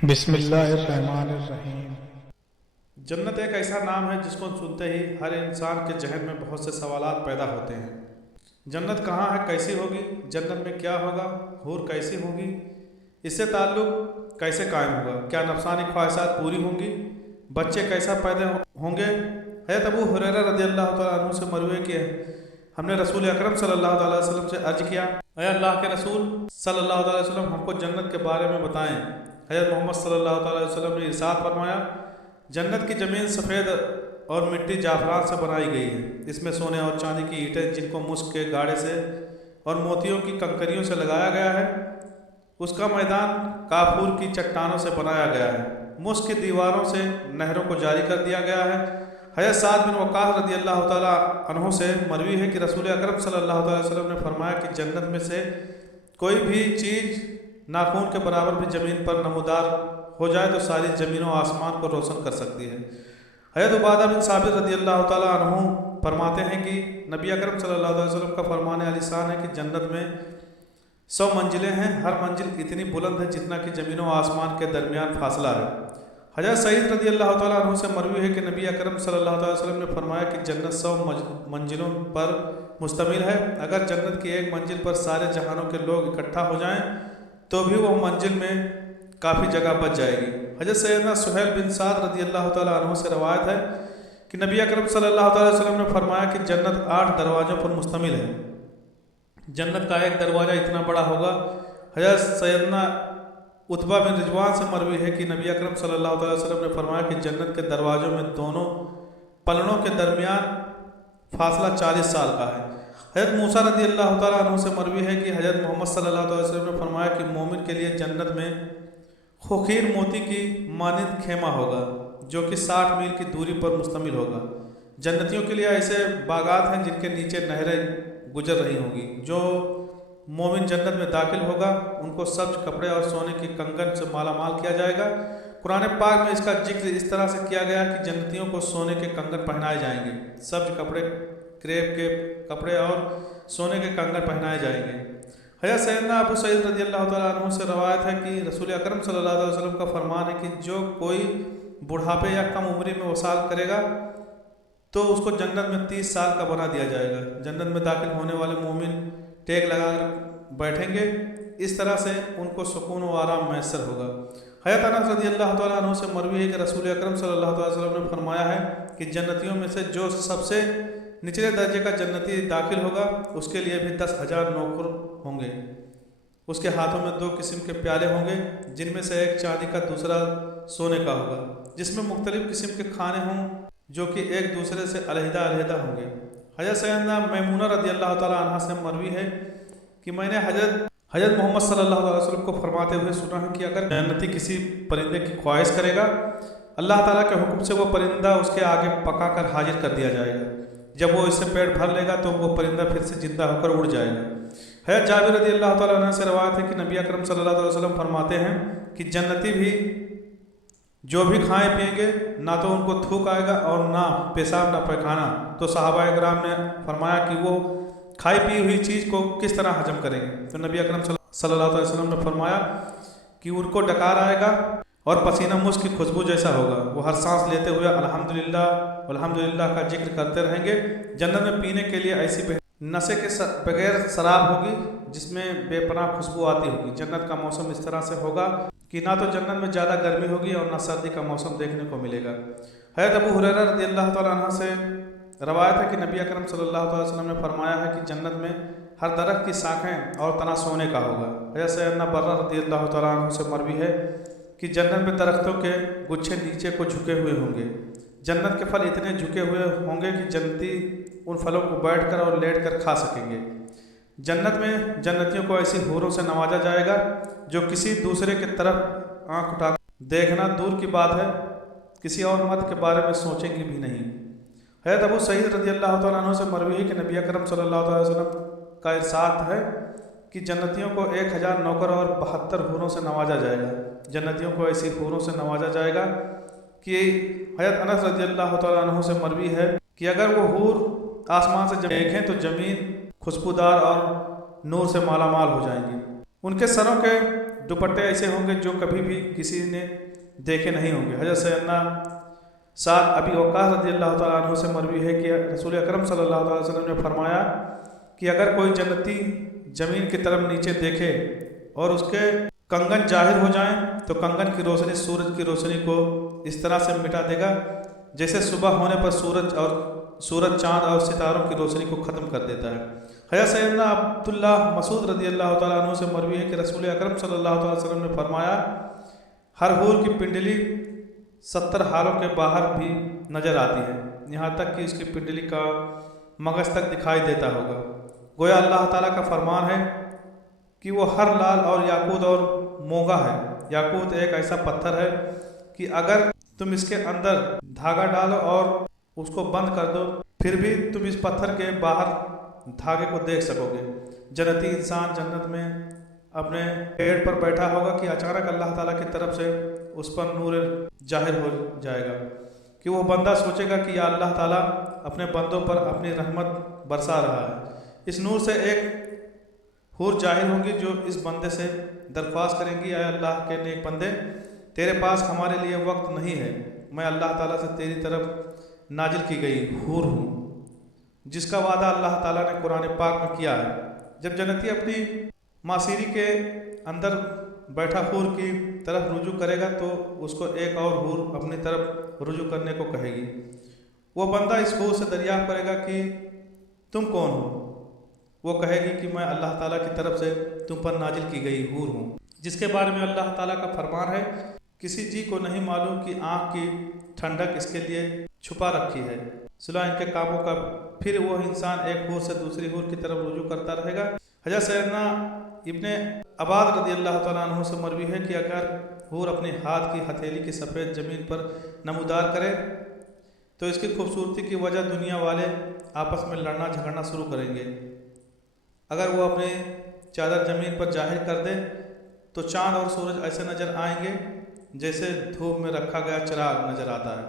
बिस्मिल्लाहिर्रहमानिर्रहीम। जन्नत एक ऐसा नाम है जिसको सुनते ही हर इंसान के जहन में बहुत से सवालात पैदा होते हैं। जन्नत कहाँ है, कैसी होगी, जन्नत में क्या होगा, हूर कैसी होगी, इससे ताल्लुक़ कैसे कायम होगा, क्या नफसानी ख्वाहिशात पूरी होंगी, बच्चे कैसा पैदा होंगे। हज़रत अबू हुरैरा रज़ियल्लाहु तआला अन्हु से मरवी है कि हमने रसूल अकरम सल्लल्लाहु अलैहि वसल्लम से अर्ज किया, ऐ अल्लाह के रसूल सल्लल्लाहु अलैहि वसल्लम, हमको जन्नत के बारे में बताएं। हज़रत मोहम्मद सल्लल्लाहु अलैहि वसल्लम ने इरशाद फरमाया, जन्नत की ज़मीन सफ़ेद और मिट्टी जाफरान से बनाई गई है। इसमें सोने और चांदी की ईंटें जिनको मुश्क के गाढ़े से और मोतियों की कंकरियों से लगाया गया है। उसका मैदान काफूर की चट्टानों से बनाया गया है। मुश्क की दीवारों से नहरों को जारी कर दिया गया है। हज़रत साद बिन वक़ास रज़ियल्लाहु तआला अन्हु से मरवी है कि रसूल अकरम सल्लल्लाहु अलैहि वसल्लम ने फरमाया कि जन्नत में से कोई भी चीज़ नाखून के बराबर भी ज़मीन पर नमूदार हो जाए तो सारी ज़मीन और आसमान को रोशन कर सकती है। हज़रत उबादा बिन साबित रज़ियल्लाहु तआला अन्हु फरमाते हैं कि नबी अकरम सल्लल्लाहु अलैहि वसल्लम का फरमान आलिशान है कि जन्नत में 100 मंजिलें हैं। हर मंजिल इतनी बुलंद है जितना कि ज़मीन और आसमान के दरमियान फासला है। हज़रत सईद रज़ियल्लाहु तआला अन्हु से मरवी है कि नबी अकरम सल्लल्लाहु अलैहि वसल्लम ने फरमाया कि जन्नत 100 मंजिलों पर मुश्तमिल है। अगर जन्नत की एक मंजिल पर सारे जहानों के लोग इकट्ठा हो जाएं तो भी वह मंजिल में काफ़ी जगह बच जाएगी। हज़रत सैयदना सुहैल बिन साद रज़ियल्लाहु तआला अन्हु से रवायत है कि नबी अकरम सल्लल्लाहु अलैहि वसल्लम ने फरमाया कि जन्नत 8 दरवाज़ों पर मुश्तमिल है। जन्नत का एक दरवाज़ा इतना बड़ा होगा। हज़रत सैयदना उतबा बिन रिजवान से मरवी है कि नबी अकरम सल्लल्लाहु अलैहि वसल्लम ने फरमाया कि जन्नत के दरवाज़ों में दोनों पलड़ों के दरमियान फासला 40 साल का है। हज़रत मूसा रज़ियल्लाहु तआला अन्हु से मरवी है कि हज़रत मोहम्मद सल्लल्लाहु अलैहि वसल्लम ने फरमाया कि मोमिन के लिए जन्नत में खुखीर मोती की मानिंद खेमा होगा जो कि 60 मील की दूरी पर मुश्तमिल होगा। जन्नतियों के लिए ऐसे बागात हैं जिनके नीचे नहरें गुजर रही होंगी। जो मोमिन जन्नत में दाखिल होगा उनको सब्ज कपड़े और सोने की कंगन से मालामाल किया जाएगा। कुरान पाक में इसका जिक्र इस तरह से किया गया कि जन्नतियों को सोने के कंगन पहनाए जाएंगे, सब्ज कपड़े, क्रेप के कपड़े और सोने के कंगन पहनाए जाएंगे। हज़रत सैयदना अबू सईद रज़ियल्लाहु तआला अन्हु से रवायत है कि रसूल अकरम सल्लल्लाहु अलैहि वसल्लम का फरमान है कि जो कोई बुढ़ापे या कम उम्र में वसाल करेगा तो उसको जन्नत में 30 साल का बना दिया जाएगा। जन्नत में दाखिल होने वाले मोमिन टेक लगाकर बैठेंगे, इस तरह से उनको सुकून व आराम मैसर होगा। हज़रत अनस रज़ियल्लाहु तआला अन्हु से मरवी है कि रसूल अकरम सल्लल्लाहु अलैहि वसल्लम ने फरमाया है कि जन्नतियों में से जो सबसे निचले दर्जे का जन्नती दाखिल होगा उसके लिए भी 10,000 नौकर होंगे। उसके हाथों में 2 किस्म के प्याले होंगे जिनमें से एक चांदी का, दूसरा सोने का होगा, जिसमें मुख्तलिफ किस्म के खाने हों जो कि एक दूसरे से अलहदा अलहदा होंगे। हज़रत सैयदना मैमूना रज़ियल्लाहु तआला अन्हा से मरवी है कि मैंने हज़रत मोहम्मद सल्लल्लाहु अलैहि वसल्लम को फरमाते हुए सुना है कि अगर जन्नती किसी परिंदे की ख्वाहिश करेगा, अल्लाह ताला के हुक्म से वो परिंदा उसके आगे पका कर हाजिर कर दिया जाएगा। जब वो इससे पेट भर लेगा तो वो परिंदा फिर से जिंदा होकर उड़ जाएगा। हज़रत जाबिर रज़ियल्लाहु तआला अन्हु से रवायत है कि नबी अकरम सल्लल्लाहु अलैहि वसल्लम फरमाते हैं कि जन्नती भी जो भी खाएं पिएंगे ना तो उनको थूक आएगा और ना पेशाब ना पैखाना। तो सहाबाए किराम ने फरमाया कि वो खाई पी हुई चीज़ को किस तरह हजम करेंगे। तो नबी अकरम सल्लल्लाहु अलैहि वसल्लम ने फरमाया कि उनको डकार आएगा और पसीना मुश्क की खुशबू जैसा होगा। वो हर सांस लेते हुए अल्हम्दुलिल्लाह अल्हम्दुलिल्लाह का जिक्र करते रहेंगे। जन्नत में पीने के लिए ऐसी नशे के बगैर शराब होगी जिसमें बेपनाह खुशबू आती होगी। जन्नत का मौसम इस तरह से होगा कि ना तो जन्नत में ज़्यादा गर्मी होगी और ना सर्दी का मौसम देखने को मिलेगा। हज़रत अबू हुरैरा रज़ियल्लाहु तआला अन्हु से रवायत है कि नबी अकरम सल्लल्लाहु अलैहि वसल्लम ने फरमाया है कि जन्नत में हर दरख्त की शाखें और तना सोने का होगा। हज़रत सैयदना बर्रा रज़ियल्लाहु तआला अन्हु से मरवी है कि जन्नत में दरख्तों के गुच्छे नीचे को झुके हुए होंगे। जन्नत के फल इतने झुके हुए होंगे कि जन्नती उन फलों को बैठकर और लेटकर खा सकेंगे। जन्नत में जन्नतियों को ऐसी हूरों से नवाजा जाएगा जो किसी दूसरे की तरफ आंख उठा देखना दूर की बात है, किसी और मर्द के बारे में सोचेंगी भी नहीं। हज़रत अबू सईद रज़ियल्लाहु तआला अन्हु से मरवी है कि नबी अकरम सल्लल्लाहु अलैहि वसल्लम का इरशाद है कि जन्नतियों को 1000 नौकर और 72 हूरों से नवाजा जाएगा। जन्नतियों को ऐसी हूरों से नवाजा जाएगा कि हज़रत अनस रज़ियल्लाहु तआला अन्हु से मरवी है कि अगर वो हूर आसमान से देखें तो ज़मीन खुशबूदार और नूर से मालामाल हो जाएंगी। उनके सरों के दुपट्टे ऐसे होंगे जो कभी भी किसी ने देखे नहीं होंगे। हज़रत सैयदना साद अबी वक्कास रज़ी अल्लाह तआला अन्हु से मरवी है कि रसूल अकरम सल्लल्लाहु अलैहि वसल्लम ने फरमाया कि अगर कोई जन्नती ज़मीन की तरफ नीचे देखे और उसके कंगन जाहिर हो जाएं तो कंगन की रोशनी सूरज की रोशनी को इस तरह से मिटा देगा जैसे सुबह होने पर सूरज चाँद और सितारों की रोशनी को ख़त्म कर देता है। हज़रत सैयदना अब्दुल्ला मसूद रज़ी अल्लाह तआला अन्हु से मरवी है कि रसूल अकरम सल्लल्लाहु अलैहि वसल्लम ने फरमाया हर हूर की पिंडली 70 हालों के बाहर भी नज़र आती है, यहाँ तक कि उसकी पिंडली का मगज तक दिखाई देता होगा। गोया अल्लाह ताला का फरमान है कि वो हर लाल और याकूत और मोगा है। याकूत एक ऐसा पत्थर है कि अगर तुम इसके अंदर धागा डालो और उसको बंद कर दो फिर भी तुम इस पत्थर के बाहर धागे को देख सकोगे। जन्नती इंसान जन्नत में अपने पेड़ पर बैठा होगा कि अचानक अल्लाह ताला की तरफ से उस पर नूर जाहिर हो जाएगा कि वो बंदा सोचेगा कि या अल्लाह ताला अपने बंदों पर अपनी रहमत बरसा रहा है। इस नूर से एक हूर जाहिर होंगी जो इस बंदे से दरख्वास्त करेंगी, अय अल्लाह के नेक बंदे, तेरे पास हमारे लिए वक्त नहीं है, मैं अल्लाह ताला से तेरी तरफ नाजिल की गई हूर हूँ जिसका वादा अल्लाह ताला ने कुरान पाक में किया है। जब जन्नती अपनी मासीरी के अंदर बैठा हूर की तरफ रुजू करेगा तो उसको एक और हूर अपनी तरफ रुजू करने को कहेगी। वो बंदा इस हूर से दरियाफ्त करेगा कि तुम कौन हो? वो कहेगी कि मैं अल्लाह ताला की तरफ से तुम पर नाजिल की गई हूर हूँ, जिसके बारे में अल्लाह ताला का फरमान है किसी जी को नहीं मालूम कि आँख की ठंडक इसके लिए छुपा रखी है सिवा इनके कामों का। फिर वो इंसान एक हूर से दूसरी हूर की तरफ रुजू करता रहेगा। हज़रत सैयदना इब्ने अब्बास रज़ी अल्लाह तआला अन्हु से मरवी है कि अगर हूर अपने हाथ की हथेली की सफ़ेद ज़मीन पर नमूदार करे तो इसकी खूबसूरती की वजह दुनिया वाले आपस में लड़ना झगड़ना शुरू करेंगे। अगर वो अपनी चादर ज़मीन पर जाहिर कर दे तो चाँद और सूरज ऐसे नज़र आएंगे जैसे धूप में रखा गया चिराग नज़र आता है।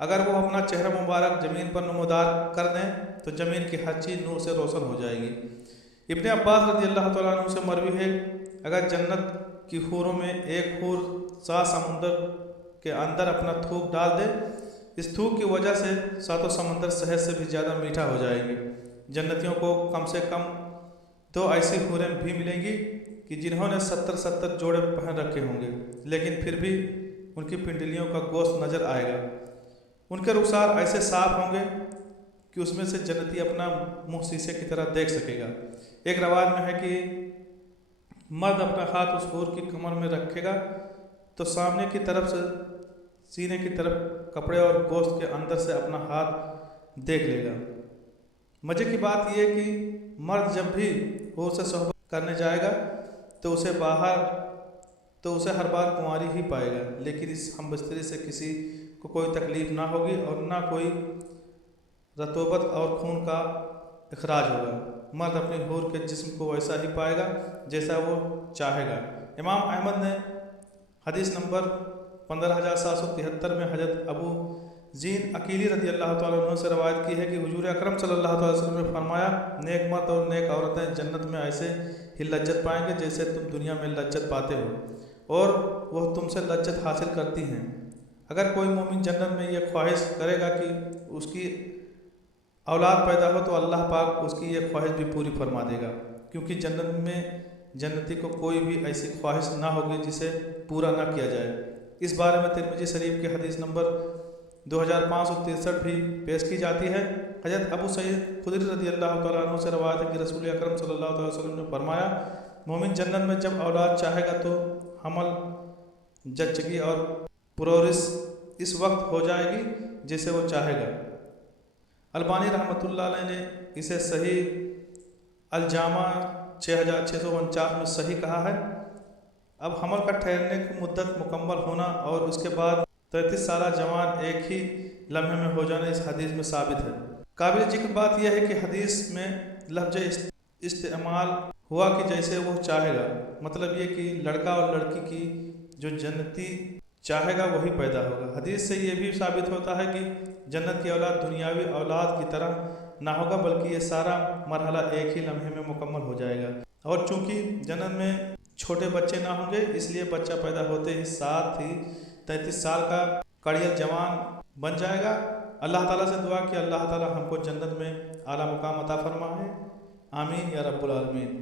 अगर वो अपना चेहरा मुबारक ज़मीन पर नमूदार कर दें तो ज़मीन की हर चीज़ नूर से रोशन हो जाएगी। इब्ने अब्बास रज़ी अल्लाह तआला अन्हु से मरवी है अगर जन्नत की हूरों में एक हूर 7 समुंदर के अंदर अपना थूक डाल दे, इस थूक की वजह से 7 समंदर शहद से भी ज़्यादा मीठा हो जाएंगे। जन्नतियों को कम से कम 2 ऐसी हूरें भी मिलेंगी कि जिन्होंने 70 जोड़े पहन रखे होंगे लेकिन फिर भी उनकी पिंडलियों का गोश्त नज़र आएगा। उनके रुखसार ऐसे साफ होंगे कि उसमें से जन्नती अपना मुँह शीशे की तरह देख सकेगा। एक रवाज में है कि मर्द अपना हाथ उस हूर की कमर में रखेगा तो सामने की तरफ से सीने की तरफ कपड़े और गोश्त के अंदर से अपना हाथ देख लेगा। मज़े की बात यह कि मर्द जब भी हूर से सोहबत करने जाएगा तो उसे हर बार कुंवारी ही पाएगा, लेकिन इस हमबस्तरी से किसी को कोई तकलीफ़ ना होगी और ना कोई रतोबत और खून का इखराज होगा। मर्द अपनी हूर के जिस्म को वैसा ही पाएगा जैसा वो चाहेगा। इमाम अहमद ने हदीस नंबर 15773 में हज़रत अबू ज़ीन अकीली रज़ी अल्लाह तआला अन्हु से रवायत की है कि हुजूर अकरम सल्लल्लाहु अलैहि वसल्लम ने फरमाया, नेक मर्द और नेक औरतें जन्नत में ऐसे ही लज्जत पाएंगे जैसे तुम दुनिया में लज्जत पाते हो और वह तुमसे लज्जत हासिल करती हैं। अगर कोई मोमिन जन्नत में यह ख्वाहिश करेगा कि उसकी औलाद पैदा हो तो अल्लाह पाक उसकी ये ख्वाहिश भी पूरी फरमा देगा, क्योंकि जन्नत में जन्नती को कोई भी ऐसी ख्वाहिश ना होगी जिसे पूरा ना किया जाए। इस बारे में तिरमिज़ी शरीफ के हदीस नंबर 2563 भी पेश की जाती है। हज़रत अबू सईद खुदरी रज़ी अल्लाह तआला अन्हु से रवायत है कि रसूल अकरम सल्लल्लाहु अलैहि वसल्लम ने फरमाया, मोमिन जन्नत में जब औलाद चाहेगा तो हमल, जच्चगी और पुरोरिस इस वक्त हो जाएगी जैसे वो चाहेगा। अलबानी रहमतुल्लाह अलैह ने इसे सही अलजामा 6649 में सही कहा है। अब हमल का ठहरने की मुद्दत मुकम्मल होना और उसके बाद 33 साल जवान एक ही लम्हे में हो जाना इस हदीस में साबित है। काबिल जिक्र बात यह है कि हदीस में लफ्ज़ इस्तेमाल हुआ कि जैसे वो चाहेगा, मतलब ये कि लड़का और लड़की की जो जन्नती चाहेगा वही पैदा होगा। हदीस से ये भी साबित होता है कि जन्नत की औलाद दुनियावी औलाद की तरह ना होगा, बल्कि ये सारा मरहला एक ही लम्हे में मुकम्मल हो जाएगा। और चूंकि जन्नत में छोटे बच्चे ना होंगे, इसलिए बच्चा पैदा होते ही साथ ही 33 साल का कड़ियल जवान बन जाएगा। अल्लाह ताला से दुआ कि अल्लाह ताला हमको जन्नत में आला मुकाम अता फरमाए। आमीन या रब्बुल आलमीन।